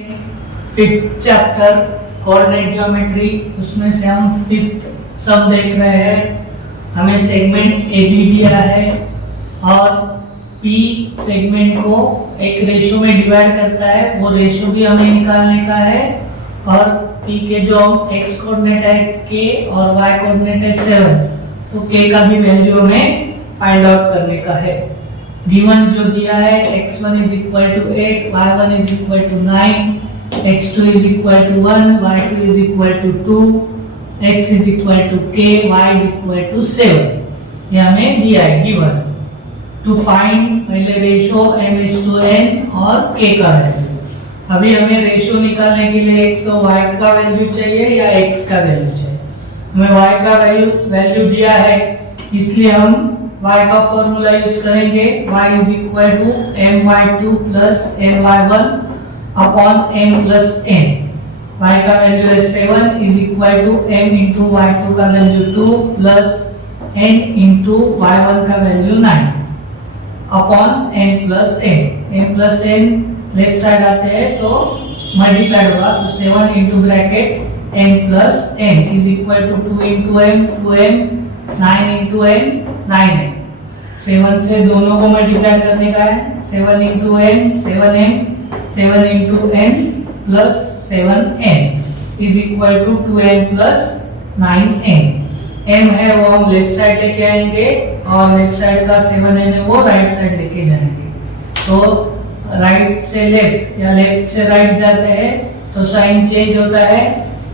Fifth chapter coordinate geometry, उसमें से हम फिफ्थ सम देख रहे हैं। हमें सेगमेंट AB दिया है और P सेगमेंट को एक रेशो में डिवाइड करता है, वो रेशो भी हमें निकालने का है। और P के जो x कोऑर्डिनेट है k और y कोऑर्डिनेट है 7, तो k का भी वैल्यू हमें फाइंड आउट करने का है। गिवन जो दिया है x1 is equal to 8, y1 is equal to 9, x2 is equal to 1, y2 is equal to 2, x is equal to k, y is equal to 7। ये हमें दिया है गिवन। टू फाइंड पहले रेशो m/n और k का value. अभी हमें ratio निकालने के लिए एक तो y का वैल्यू चाहिए या x का वैल्यू चाहिए। हमें y का वैल्यू दिया है, इसलिए हम y का फॉर्मूला यूज करेंगे। y is equal to my2 plus my1 upon n plus n। y का वैल्यू है 7 is equal to m into y2 का value 2 plus n into y1 का value 9 upon n plus n। n plus n left side आते हैं तो multiply होगा, तो 7 into bracket n plus n is equal to 2 into m 2m 9 into n 9n। 7 से दोनों को मल्टीप्लाई करने का है, 7 into n 7m 7 into n plus 7n is equal to 2n plus 9n। m है वो हम लेफ्ट साइड लेके आएंगे और लेफ्ट साइड का 7n है वो राइट साइड लेके जाएंगे। तो राइट से लेफ्ट या लेफ्ट से राइट जाते हैं तो साइन चेंज होता है,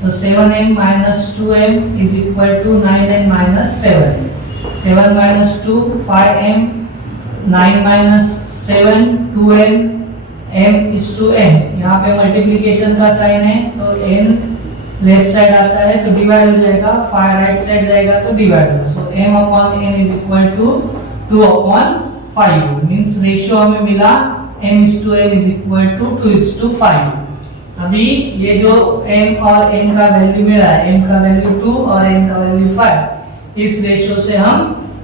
तो 7n minus 2m is equal to 9n minus 7। 7 minus 2 5m, 9 minus 7 2n, m is to n। यहाँ पे मल्टीप्लिकेशन का साइन है तो n लेफ्ट साइड आता है तो डिवाइड हो जाएगा, 5 राइट साइड जाएगा तो डिवाइड होगा। सो m upon n is equal to 2 upon 5 means ratio हमें मिला m is to n is equal to 2 is to 5। अभी ये जो m और n का वैल्यू मिला है, m का वैल्यू 2 और n का वैल्यू 5, इस रेशियो से हम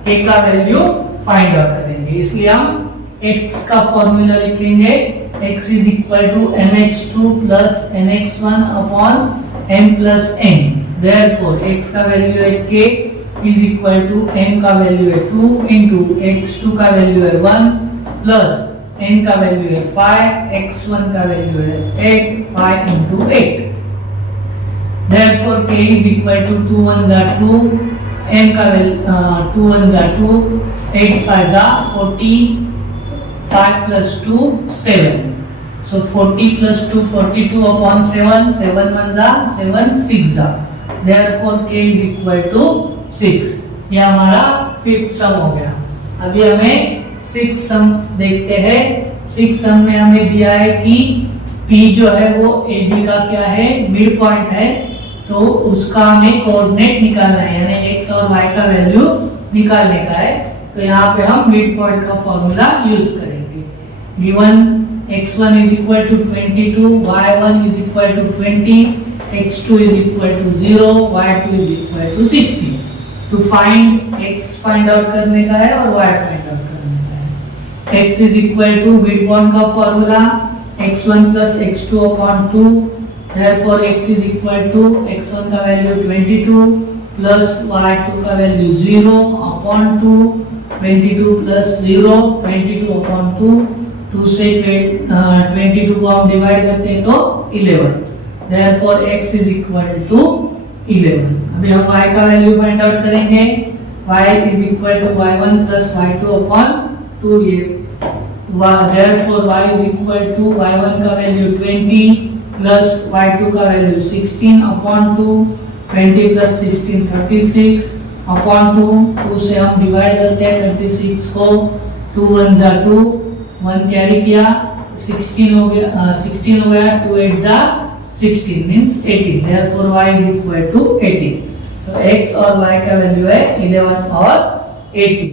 k का वैल्यू फाइंड आउट करेंगे। इसलिए हम x का फॉर्मूला लिखेंगे, x is equal to mx2 plus nx1 upon n plus n। Therefore x का वैल्यू है k is equal to m का वैल्यू है 2 into x2 का वैल्यू है 1 plus n का वैल्यू है 5, x1 का वैल्यू है 8, 5 into 8। Therefore k is equal to 2 1 are 2, n का value 2 1 are 2, 8 5 are 40, 5 plus 2 7। So 40 plus 2 42 upon 7, 7 1 are 7 6 are। Therefore k is equal to 6। ये हमारा फिफ्थ सम हो गया। अभी हमें सिक्स सम देखते हैं। सिक्स सम में हमें दिया है कि P जो है वो AB का क्या है, मिड पॉइंट है, तो उसका हमें कोऑर्डिनेट निकालना है, यानी x और y का वैल्यू निकालने का है। तो यहाँ पे हम मिड पॉइंट का फॉर्मूला यूज करेंगे। Given x1 is equal to 22, y1 is equal to 20, x2 is equal to 0, y2 is equal to 60। To find x find out करने का है और y फाइंड आउट करने का है। x is equal to mid point का formula x1 plus x2 upon 2। Therefore x is equal to x1 का value 22 plus y2 का वैल्यू 0 upon 2, 22 plus 0 22 upon 2। 2 से 22 को हम डिवाइड करते हैं तो 11। Therefore x is equal to 11। अभी हम y का वैल्यू फाइंड आउट करेंगे। y is equal to y1 plus y2 upon 2। ये therefore y is equal to y1 का वैल्यू 20 plus y2 का वैल्यू 16 upon 2, 20 plus 16 36 upon 2। 2 से हम डिवाइड करते हैं 36 को, 2 1 are 2, 1 कैरी किया, 16 हो गया, 2 8 are 16 means 18। Therefore y is equal to 18। तो x और y का वैल्यू है 11 और 18।